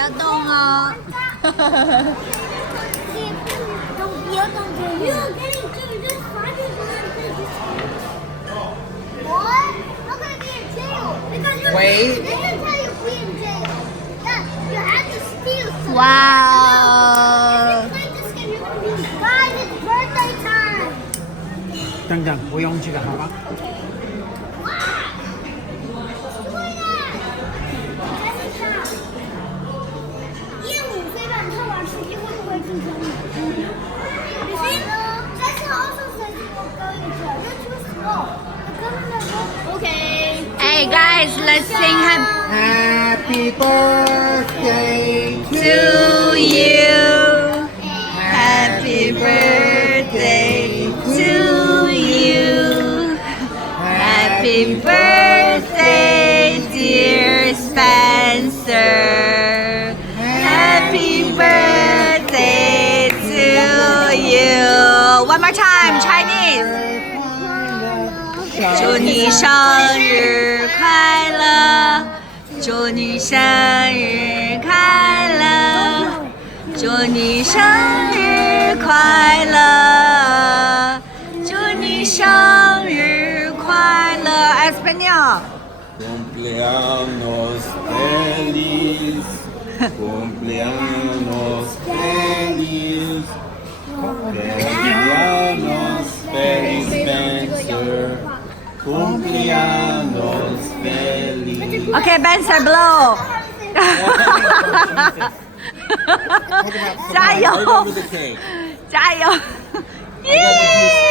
要动哦。不要动这个。因为我给你这个滑雪车，你可以去。What? How can I be in jail? Because you're. Wait. They can tell you be in jail. Yeah, you have to steal something. 哇 If you play this game, you're gonna be. Guys, it's birthday time. 等等，我用这个好吗？ 哇！对的，开始上。15岁吧，你看玩手机会不会进城里？You see? That's also says you won't go to jail. You're too slow. The government won't. Okay. Hey guys, let's sing Happy birthday to you. Happy birthday to you. Happy birthday, dear Spenser. Happy birthday to you. One more time, Chinese. 祝你生日快乐，祝你生日快乐，祝你生日快乐，祝你生日快乐。Español。 Cumpleaños feliz, cumpleaños feliz, cumpleaños feliz Spenser, cumpleaños feliz. Okay, Spenser, blow. 加油 Right over the cake. 加油！耶！